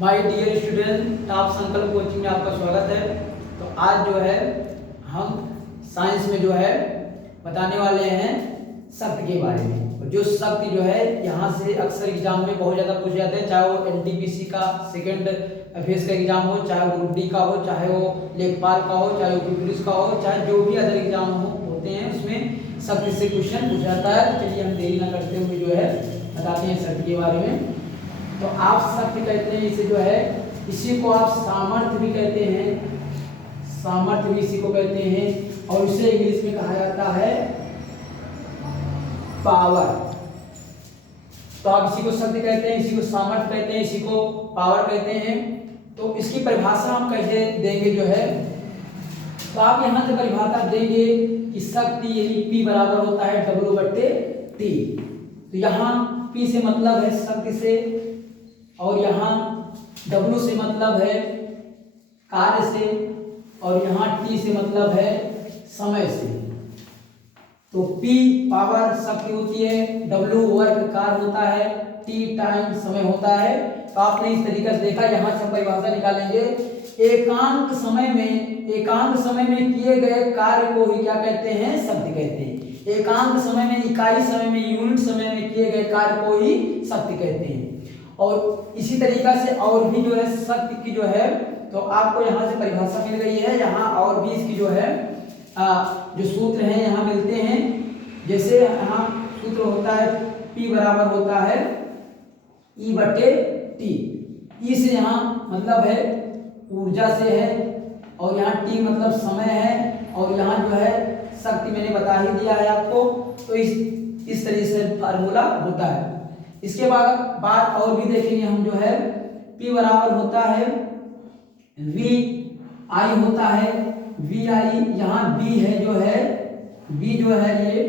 My dear student, top संकल्प coaching में आपका स्वागत है। तो आज जो है हम साइंस में जो है बताने वाले हैं शक्ति के बारे में। और जो शक्ति जो है यहाँ से अक्सर एग्जाम में बहुत ज़्यादा पूछे जाते हैं, चाहे वो एनटीपीसी का सेकंड फेज का एग्जाम हो, चाहे वो ग्रुप डी का हो, चाहे वो लेखपाल का हो, चाहे वो पुलिस का हो, चाहे जो भी अदर एग्जाम होते हैं उसमें शक्ति से क्वेश्चन पूछा जाता है। तो चलिए हम देरी ना करते हुए जो है बताते हैं शक्ति के बारे में। तो आप शक्ति कहते हैं इसे जो है, इसी को आप सामर्थ्य भी कहते हैं, सामर्थ्य भी इसी को कहते हैं, और इसे इंग्लिश में कहा जाता है पावर। तो आप इसी को शक्ति कहते हैं, इसी को सामर्थ्य कहते हैं, इसी को पावर कहते हैं। तो इसकी परिभाषा हम कैसे देंगे जो है, तो आप यहां से परिभाषा देंगे कि शक्ति यानी P बराबर होता है W/T। तो यहाँ P से मतलब है शक्ति से, और यहाँ W से मतलब है कार्य से, और यहाँ T से मतलब है समय से। तो P पावर शक्ति होती है, W वर्क कार्य होता है, T टाइम समय होता है। तो आपने इस तरीके से देखा, यहाँ से परिभाषा निकालेंगे। एकांक समय में किए गए कार्य को ही क्या कहते हैं? शक्ति कहते हैं। एकांक समय में, इकाई समय में, यूनिट समय में किए गए कार्य को ही शक्ति कहते हैं। और इसी तरीका से और भी जो है शक्ति की जो है, तो आपको यहाँ से परिभाषा मिल गई है। यहाँ और भी इसकी जो है जो सूत्र हैं यहाँ मिलते हैं। जैसे यहाँ सूत्र होता है P बराबर होता है E/T। E से यहाँ मतलब है ऊर्जा से है, और यहाँ T मतलब समय है, और यहाँ जो है शक्ति मैंने बता ही दिया है आपको। तो इस तरीके से फार्मूला होता है। इसके बाद बात और भी देखेंगे हम जो है, P बराबर होता है VI होता है VI। यहाँ V है जो है, V जो है ये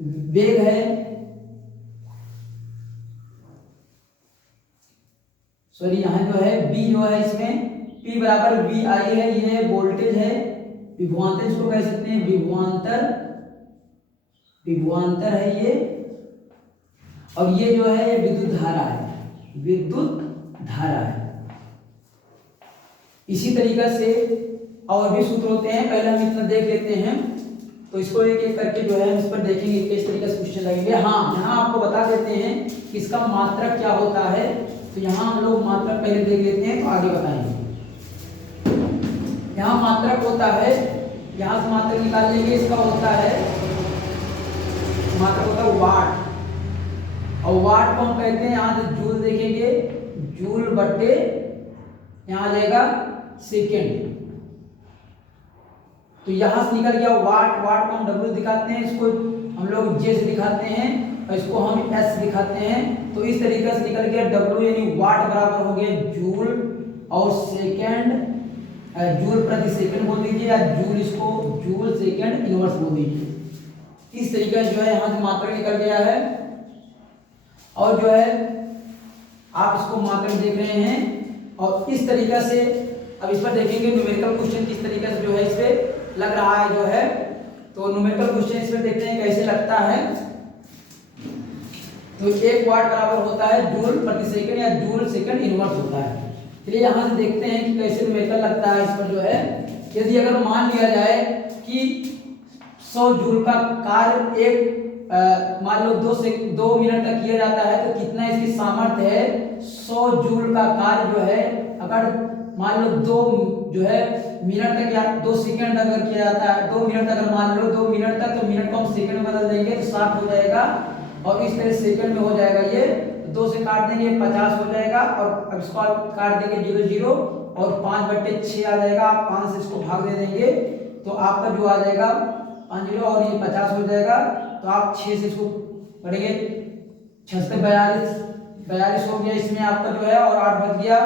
वेग है, सॉरी यहाँ जो है B जो है इसमें P बराबर VI है, ये वोल्टेज है, विभवांतर इसको कह सकते हैं, विभवांतर है ये। और ये जो है ये विद्युत धारा है, विद्युत धारा है। इसी तरीका से और भी सूत्र होते हैं, पहले हम इतना देख लेते हैं। तो इसको एक एक करके जो है हम इस पर देखेंगे किस तरीके से क्वेश्चन लगेंगे। हाँ, यहाँ आपको बता देते हैं कि इसका मात्रक क्या होता है। तो यहाँ हम लोग मात्रक पहले देख लेते हैं, तो आगे बताएंगे। यहाँ मात्रक होता है, यहाँ से मात्रक निकाल लेंगे, इसका होता है मात्रक होता है वाट। और वाट को हम कहते हैं, यहाँ से जूल देखेंगे, जूल बटे यहाँ आ जाएगा सेकेंड। तो यहाँ से निकल गया वाट। वाट को हम W दिखाते हैं, इसको हम लोग J से दिखाते हैं, और इसको हम S दिखाते हैं। तो इस तरीके से निकल गया W यानी वाट बराबर हो गया जूल और सेकेंड, जूल प्रति सेकंड बोल दीजिए, या जूल इसको जूल सेकंड इनवर्स बोल दीजिए। इस तरीके से जो है यहाँ से मात्रक निकल गया है। और जो है आप इसको मात्रक देख रहे हैं, और इस तरीके से अब इस पर देखेंगे न्यूमेरिकल क्वेश्चन किस तरीके से जो है इस पे लग रहा है जो है। तो न्यूमेरिकल क्वेश्चन इसमें देखते हैं कैसे लगता है। तो 1 वाट बराबर होता है जूल प्रति सेकंड, या जूल सेकंड इनवर्स होता है। चलिए यहाँ से देखते हैं कि कैसे न्यूमेरिकल लगता है इस पर जो है। यदि अगर मान लिया जाए कि 100 जूल का कार्य मान लो 2 मिनट तक किया जाता है, तो कितना इसकी सामर्थ्य है? 100 जूल का कार्य जो है अगर मान लो 2 जो है मिनट तक या 2 सेकंड तक अगर किया जाता है, 2 मिनट अगर मान लो 2 मिनट तक, तो मिनट को हम सेकंड में बदल देंगे तो 60 हो जाएगा, और इस तरह सेकंड में हो जाएगा ये। 2 से काट देंगे 50 हो जाएगा, और अब इसको काट देंगे 0 0, और 5/6 आ जाएगा। आप 5 से इसको भाग दे देंगे तो आपका जो आ जाएगा 5 0, और ये 50 हो जाएगा। तो आप 6 से इसको पढ़ेंगे, 6 से 42 हो गया इसमें आपका जो है, और 8 बच गया।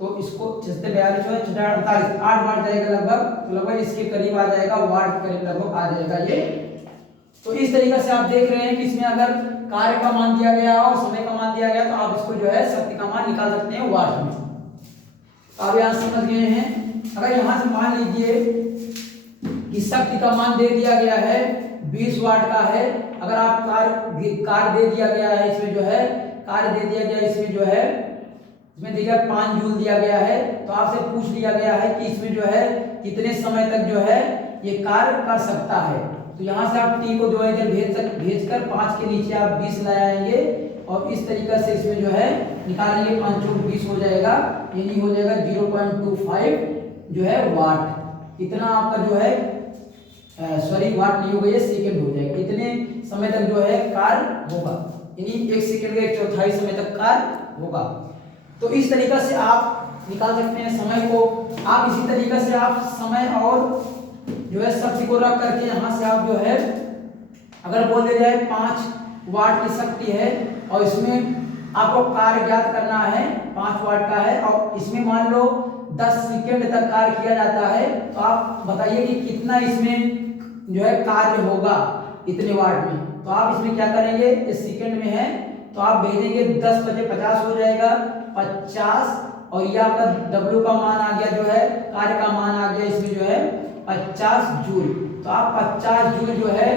तो इसको 6 से 42 है, 6 48, 8 वाट जाएगा लगभग। तो लगभग इसके करीब आ जाएगा, वाट के करीब लगभग आ जाएगा ये। तो इस तरीके से आप देख रहे हैं कि इसमें अगर कार्य का मान दिया गया और समय का मान दिया गया, तो आप इसको जो है शक्ति का मान निकाल सकते हैं वाट में। तो आप यहाँ समझ गए हैं। अगर यहाँ से मान लीजिए कि शक्ति का मान दे दिया गया है 20 वाट का है, अगर आप कार्य दे दिया गया है इसमें जो है, कार्य दे दिया गया इसमें जो है इसमें देखिए 5 जूल दिया गया है, तो आपसे पूछ लिया गया है कि इसमें जो है कितने समय तक जो है ये कार्य कर सकता है। तो यहाँ से आप टी को जो है इधर भेजकर 5 के नीचे आप 20 ले आएंगे और इस तरीके से इसमें जो है निकालेंगे, 5 चौक 20 हो जाएगा, यानी हो जाएगा 0.25 जो है वाट। इतना आपका जो है सॉरी वाट नहीं होगा, ये सेकंड हो जाएगा। इतने समय तक जो है कार्य होगा, यानी 1 सेकंड का 1/4 समय तक कार्य होगा। तो इस तरीके से आप निकाल सकते हैं समय को। आप इसी तरीके से आप समय और जो है शक्ति को रख करके यहाँ से आप जो है अगर बोल दिया जाए 5 वाट की शक्ति है और इसमें आपको कार्य ज्ञात करना है 5 वाट का है और इसमें मान लो 10 सेकंड तक कार्य किया जाता है, तो आप बताइए कि कितना इसमें जो है कार्य होगा इतने वाट में। तो आप इसमें क्या करेंगे, इस सेकंड में है तो आप भेजेंगे 10 बजे 50 हो जाएगा 50 और ये आपका W का मान आ गया, जो है कार्य का मान आ गया इसमें जो है 50 जूल। तो आप 50 जूल जो है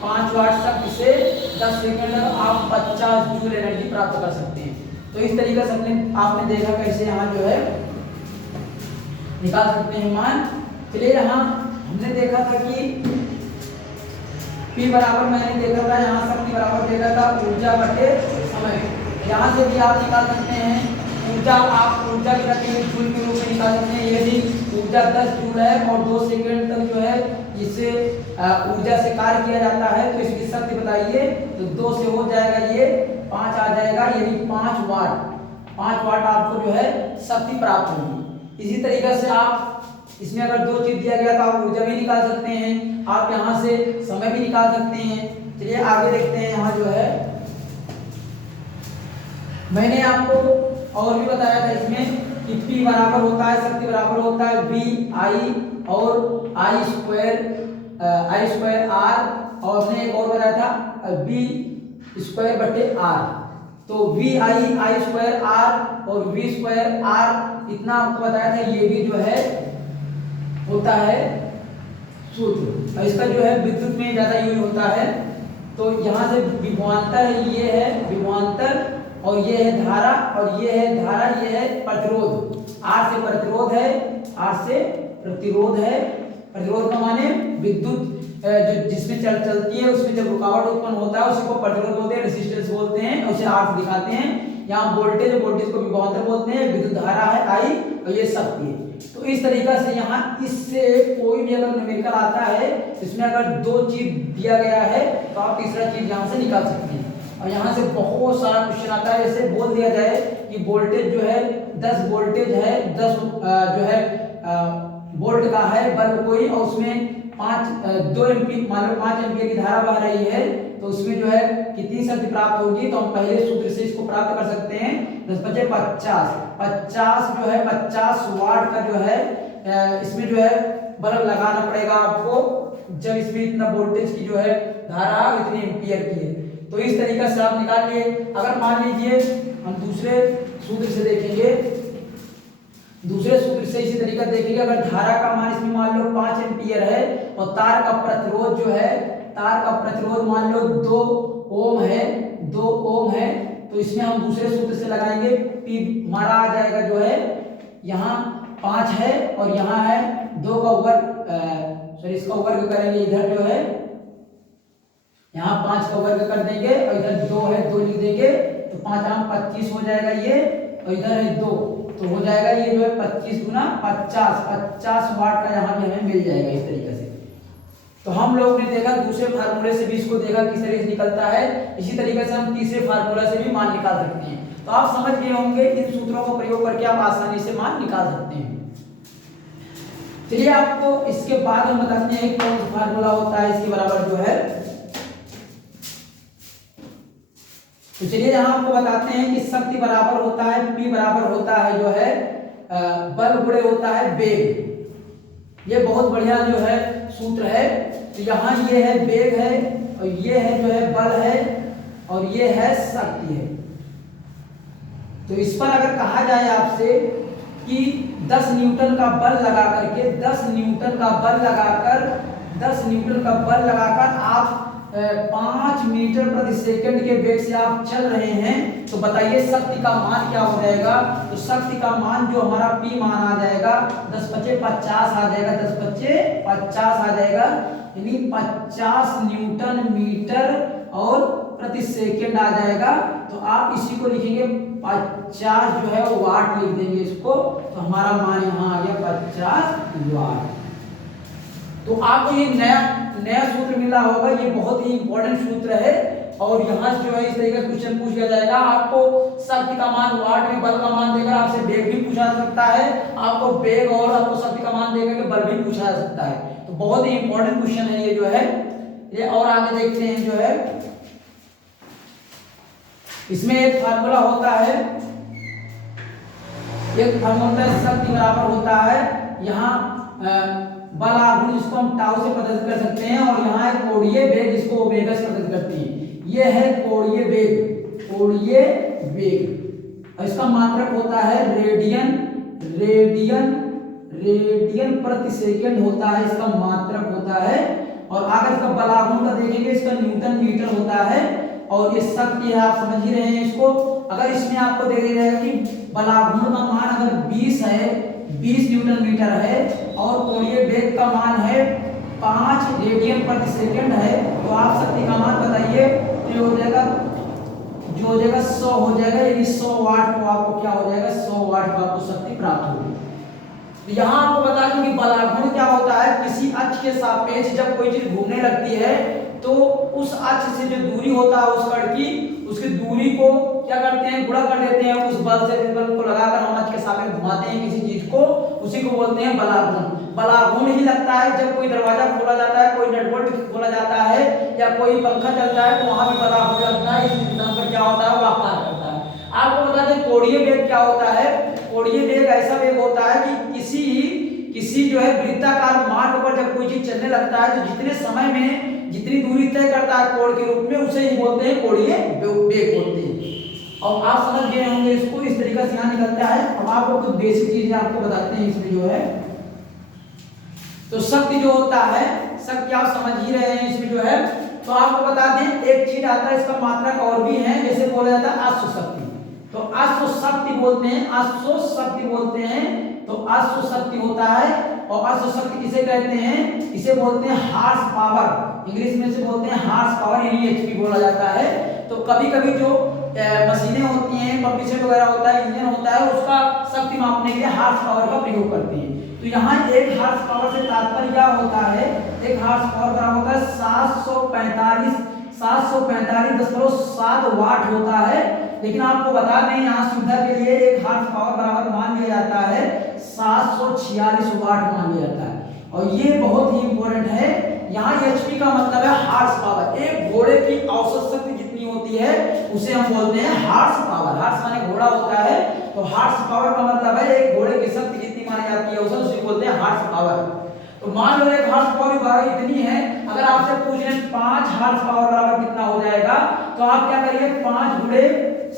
5 वाट शक्ति से 10 सेकंड में आप 50 जूल एनर्जी प्राप्त कर सकते हैं। तो इस तरीके से आपने देखा कैसे यहाँ जो है निकाल सकते हैं मान। चलिए यहाँ हमने देखा था कि P बराबर मैंने देखा था, यहाँ शक्ति बराबर देखा था ऊर्जा बटे समय। यहाँ से भी आप निकाल सकते हैं ऊर्जा, आप ऊर्जा की रखेंगे जूल के रूप में निकाल सकते हैं। यदि ऊर्जा 10 जूल है और 2 सेकंड तक जो है इससे ऊर्जा से कार्य किया जाता है, तो इसकी शक्ति बताइए, तो 2 से हो जाएगा ये 5 आ जाएगा, यानी 5 वाट आपको जो है शक्ति प्राप्त होगी। इसी तरीके से आप इसमें अगर 2 चीज दिया गया तो आप ऊर्जा भी निकाल सकते हैं, आप यहाँ से समय भी निकाल सकते हैं। चलिए आगे देखते हैं। यहाँ जो है मैंने आपको और भी बताया था इसमें कि P बराबर होता है, शक्ति बराबर होता है V I और I स्क्वायर R, और हमने एक और बताया था V स्क्वायर बटे R। तो V I स्क्वायर R और V स्क्वायर R इतना आपको बताया था, ये भी जो है होता है सूत्र, और इसका जो है विद्युत में ज्यादा यूज होता है। तो यहाँ से विभवांतर है, ये है विभवांतर और ये है धारा और ये है धारा, ये है प्रतिरोध। R से प्रतिरोध है, R से प्रतिरोध है। प्रतिरोध का माने विद्युत जो जिसमें चलती है उसमें जब रुकावट उत्पन्न होता है उसको प्रतिरोध बोलते हैं, रेजिस्टेंस बोलते हैं, उसे R से दिखाते हैं। यहाँ वोल्टेज को विभवांतर बोलते हैं, विद्युत धारा है I और ये शक्ति है। तो इस तरीका से यहाँ इससे कोई भी अगर न्यूमेरिकल आता है इसमें अगर 2 चीज दिया गया है तो आप तीसरा चीज यहाँ से निकाल सकते हैं। और यहाँ से बहुत सारा क्वेश्चन आता है, जैसे बोल दिया जाए कि वोल्टेज जो है 10 वोल्टेज है, 10 जो है वोल्ट का है बल्ब कोई, और उसमें 2 एम्पीयर मान लो 5 एम्पीयर की धारा बह रही है, तो उसमें जो है कितनी शक्ति प्राप्त होगी। तो हम पहले सूत्र से इसको प्राप्त कर सकते हैं, 10 बचे 50 जो है 50 वाट का जो है इसमें जो है बल्ब लगाना पड़ेगा आपको, जब इसमें इतना वोल्टेज की जो है धारा इतनी एम्पीयर की है। तो इस तरीके से आप निकाल लिए। अगर मान लीजिए हम दूसरे सूत्र से देखेंगे, दूसरे सूत्र से इसी तरीका देखेंगे, अगर धारा का मान इसमें मान लो 5 एम्पीयर है और तार का प्रतिरोध जो है, तार का प्रतिरोध मान लो 2 ओम है, 2 ओम है, तो इसमें हम दूसरे सूत्र से लगाएंगे, P हमारा आ जाएगा जो है यहाँ 5 है और यहाँ है 2 का वर्ग, सॉरी इसका वर्ग करेंगे, इधर जो है यहाँ 5 का वर्ग कर देंगे और इधर 2 है, 2 लिख देंगे, तो 5 आम 25 हो जाएगा ये, और इधर है 2, तो हो जाएगा ये जो है 25 गुना 50 वाट का यहाँ भी हमें मिल जाएगा इस तरीके से। तो हम लोग ने देखा दूसरे फार्मूले से भी इसको देखा किस तरीके से निकलता है, इसी तरीके से हम तीसरे फार्मूला से भी मान निकाल सकते हैं। तो आप समझ गए होंगे इन सूत्रों का प्रयोग करके आप आसानी से मान निकाल सकते हैं। चलिए आपको इसके बाद हम बताते हैं कौन सा फार्मूला होता है इसके बराबर जो है। तो चलिए यहाँ आपको बताते हैं कि शक्ति बराबर होता है, P बराबर होता है जो है बल गुणे होता है वेग। ये बहुत बढ़िया जो है सूत्र है। तो यहाँ ये है वेग है और ये है जो है बल है और ये है शक्ति है। तो इस पर अगर कहा जाए आपसे कि 10 न्यूटन का बल लगा करके 10 न्यूटन का बल लगाकर आप 5 मीटर प्रति सेकंड के वेग से आप चल रहे हैं, तो बताइए शक्ति का मान क्या हो जाएगा। तो शक्ति का मान जो हमारा P मान आ जाएगा 10×50 आ जाएगा, 10×50 आ जाएगा, यानी 50 न्यूटन मीटर और प्रति सेकंड आ जाएगा। तो आप इसी को लिखेंगे 50 जो है वो वाट लिख देंगे इसको, तो हमारा मान यहाँ आ गया 50 वाट। तो आपको ये नया सूत्र मिला होगा, ये बहुत ही इंपॉर्टेंट सूत्र है। और यहाँ जो है इस तरीके का क्वेश्चन पूछ लिया जाएगा, आपको शक्ति का मान वाट में, बल का मान देकर आपसे वेग भी पूछा जा सकता है, आपको वेग और आपको शक्ति का मान देकर के बल भी पूछा जा सकता है। तो बहुत ही इंपॉर्टेंट क्वेश्चन है ये जो है ये। और आगे देखते हैं जो है इसमें एक फार्मूला होता है, एक फार्मूला शक्ति बराबर होता है यहाँ बल आघूर्ण, जिसको हम टाउ से प्रदर्शित कर सकते हैं, और यहाँ है कोणीय वेग, जिसको ओमेगा से प्रदर्शित करती है। ये है कोणीय वेग, कोणीय वेग, और इसका मात्रक होता है रेडियन, रेडियन प्रति सेकंड होता है, इसका मात्रक होता है। और अगर इसका बल आघूर्ण का देखेंगे, इसका न्यूटन मीटर होता है। और ये शक्ति है, आप समझ ही रहे हैं इसको। अगर इसमें आपको दे दिया जाएगा कि बल आघूर्ण का मान अगर 20 है, 20 न्यूटन मीटर है, और कोणीय वेग का मान है 5 रेडियन प्रति सेकंड है, तो आप शक्ति का मान बताइए। जो हो जाएगा 100 हो जाएगा, यानी 100 वाट को आपको क्या हो जाएगा, 100 वाट को आपको शक्ति प्राप्त होगी। तो यहाँ आपको बता दूं कि बल आघूर्ण क्या होता है, किसी अक्ष के सापेक्ष जब कोई चीज घूमने लगती है, तो उस अक्ष से जो दूरी होता है उस कण की, उसकी दूरी को क्या करते हैं, गुणा कर देते हैं उस बल से, जिस बल को लगाकर हम अक्ष के सापेक्ष घुमाते हैं किसी चीज को, उसी को बोलते हैं बल आघूर्ण। बल आघूर्ण ही लगता है जब कोई दरवाजा खोला जाता है, कोई नट बोल्ट खोला जाता है, या कोई पंखा चलता है, तो वहां भी बल आघूर्ण लगता है। इस स्थान पर क्या होता है, वो आकार करता है। आपको बता दें कोणीय वेग क्या होता है। कोणीय वेग ऐसा वेग होता है कि किसी जो है वृत्ताकार मार्ग पर जब कोई चीज चलने लगता है, तो जितने समय में जितनी दूरी तय करता है कोण के रूप में, उसे ही बोलते हैं कोणीय वेग बोलते हैं। और आप समझ गए होंगे इसको, इस तरीके से यहाँ निकलता है। अब आपको कुछ बेसिक चीजें आपको बताते हैं इसमें जो है। तो शक्ति जो होता है, शक्ति आप समझ ही रहे हैं इसमें जो है। तो आपको बता दें एक चीज आता है, इसका मात्रक और भी है, जैसे बोला जाता है अश्व शक्ति। तो अश्व शक्ति बोलते हैं, अश्व शक्ति बोलते हैं। तो अश्व शक्ति होता है, और अश्व शक्ति किसे कहते हैं, इसे बोलते हैं हार्स पावर, इंग्लिश में से बोलते हैं हार्स पावर, यानी एचपी बोला जाता है। तो कभी कभी जो मशीनें होती हैं, पंप सेट वगैरह होता है, इंजन होता है, उसका शक्ति मापने के लिए हार्स पावर का प्रयोग करते हैं। तो यहाँ एक हार्स पावर से तात्पर्य क्या होता है, एक हार्स पावर बराबर होता है 745.7 वाट होता है। लेकिन आपको बता दें यहाँ सुविधा के लिए एक हार्स पावर बराबर मान लिया जाता है 746 वाट मान लिया जाता है। और ये बहुत ही इंपॉर्टेंट है। यहाँ एचपी का मतलब है हार्स पावर, एक घोड़े की औसत शक्ति जितनी होती है उसे हम बोलते हैं हार्स पावर। हार्स माने घोड़ा होता है, तो हार्स पावर का मतलब है एक घोड़े की शक्ति जितनी मानी जाती है औसत, उसे बोलते हैं हार्स पावर। तो मान लो एक हार्स पावर बराबर इतनी है, अगर आपसे पूछ रहे 5 हार्स पावर बराबर कितना हो जाएगा, तो आप क्या करिए 5 गुणे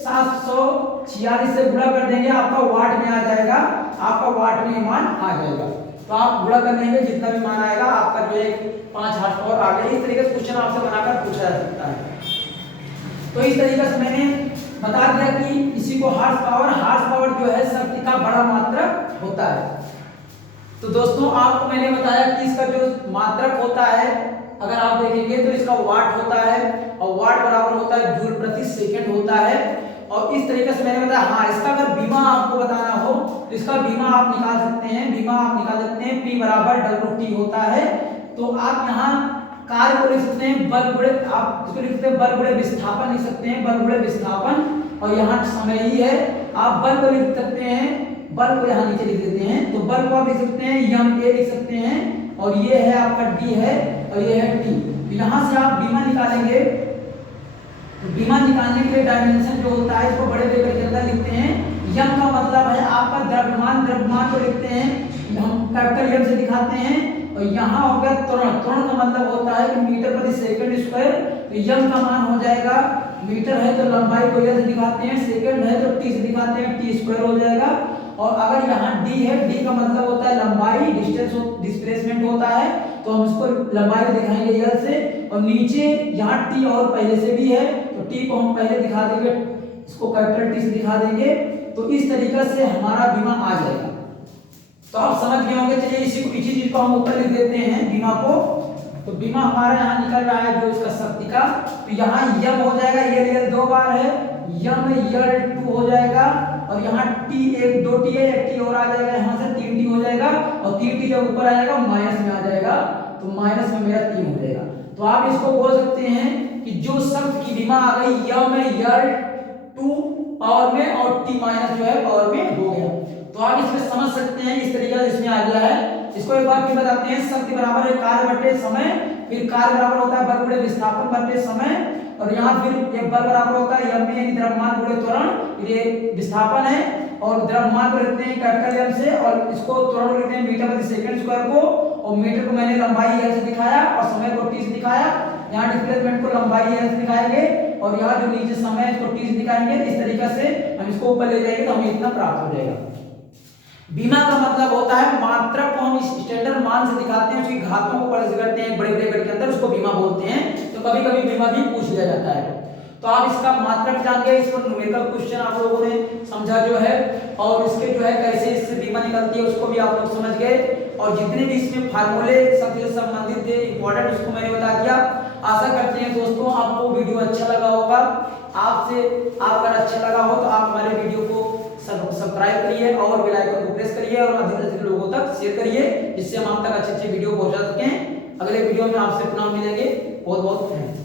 746 से गुणा कर देंगे, आपका वाट में आ जाएगा, आपका वाट में मान आ जाएगा। तो आप गुणा कर लेंगे, जितना भी मान आएगा आपका जो है 5 हार्स पावर आ गया। इस तरीके से क्वेश्चन आपसे बनाकर पूछा जा सकता है। तो इस तरीके से मैंने बता दिया कि इसी को हार्स पावर जो है शक्ति का बड़ा मात्रक होता है। तो दोस्तों आपको मैंने बताया कि इसका जो मात्रक होता है, अगर आप देखेंगे तो इसका वाट होता है, और वाट बराबर होता है जूल प्रति सेकंड होता है। और इस तरीके से मैंने बताया, हाँ इसका अगर बीमा आपको बताना हो तो इसका बीमा आप निकाल सकते हैं, P बराबर WT होता है। तो आप यहाँ कार्य को लिख सकते हैं बल गुणे, आप इसको लिख सकते हैं बल गुणे विस्थापन लिख सकते हैं, बल गुणे विस्थापन, और यहाँ समय ही है, आप बल को लिख सकते हैं, बल को यहाँ नीचे लिख देते हैं। तो बल को आप लिख सकते हैं ma लिख सकते हैं, और ये है आपका d है, और ये है t। तो यहाँ से आप बीमा निकालेंगे, तो बीमा निकालने के लिए डायमेंशन जो होता है इसको बड़े ब्रैकेट के अंदर लिखते हैं। m का मतलब है आपका द्रव्यमान को लिखते हैं, हम कैपिटल M से दिखाते हैं। और यहाँ हो गया त्वरण का मतलब होता है कि मीटर प्रति सेकंड स्क्वायर। तो m का मान हो जाएगा, मीटर है तो लंबाई को यह दिखाते हैं, सेकंड है तो t से दिखाते हैं, t स्क्वायर हो जाएगा। और अगर यहाँ d है, d का मतलब होता है लंबाई, डिस्टेंस डिस्प्लेसमेंट होता है, तो हम इसको लंबाई को दिखाएंगे l से। और नीचे यहाँ टी और पहले से भी है, तो टी को हम पहले दिखा देंगे, इसको कैपिटल टी से दिखा देंगे, तो इस तरीका से हमारा बीमा आ जाएगा। तो आप समझ गए होंगे। चलिए इसी चीज को हम ऊपर लिख देते हैं बीमा को। तो बीमा हमारा यहाँ निकल रहा है जो इसका शक्ति का, तो यहाँ यम हो जाएगा, ये 2 बार है, यम यल 2 हो जाएगा, और यहाँ टी 2 टी है, 1 टी और आ जाएगा, यहाँ से 3 टी हो जाएगा, और 3 टी जब ऊपर आ जाएगा माइनस में आ जाएगा, तो माइनस में मेरा 3 हो जाएगा। तो आप इसको बोल सकते हैं कि जो शब्द की बीमा आ गई यम यल 2 पावर में और टी माइनस जो है पावर में हो गया। तो आप इसमें समझ सकते हैं इस तरीके से इसमें आ गया है। इसको एक बार फिर बताते हैं, शक्ति बराबर है कार्य बटे समय, फिर कार्य बराबर होता है बल गुणे विस्थापन बटे समय, और यहाँ फिर ये बल बराबर होता है एम यानी द्रव्यमान गुणे त्वरण, ये विस्थापन है, और द्रव्यमान को लिखते हैं कैपिटल एम से, और इसको त्वरण लिखते हैं मीटर प्रति सेकंड स्क्वायर को, और मीटर को मैंने लंबाई एल से दिखाया और समय को टी से दिखाया। यहाँ डिस्प्लेसमेंट को लंबाई एल से दिखाएंगे, और यहाँ जो नीचे समय है इसको टी से दिखाएंगे। इस तरीके से हम इसको ऊपर ले जाएंगे तो हमें इतना प्राप्त हो जाएगा। बीमा का मतलब होता है मात्रा को हम इस स्टैंडर्ड मान से दिखाते हैं, उसकी घातों को प्लस करते हैं बड़े ब्रैकेट के अंदर, उसको बीमा बोलते हैं। तो कभी कभी बीमा भी पूछ लिया जाता है। तो आप इसका मात्रक जान गए, इस पर न्यूमेरिकल क्वेश्चन आप लोगों ने समझा जो है, और इसके जो है कैसे इससे बीमा निकलती है उसको भी आप लोग समझ गए, और जितने भी इसमें फार्मूले सबसे संबंधित थे इंपॉर्टेंट उसको मैंने बता दिया। आशा करते हैं दोस्तों आपको वीडियो अच्छा लगा होगा। आपसे अगर अच्छा लगा हो तो आप हमारे वीडियो को सब्सक्राइब करिए और बेल आइकन को प्रेस करिए और अधिक से अधिक लोगों तक शेयर करिए, जिससे हम आप तक अच्छे वीडियो पहुंचा सकें। अगले वीडियो में आपसे पुनः मिलेंगे। बहुत बहुत थैंक्स।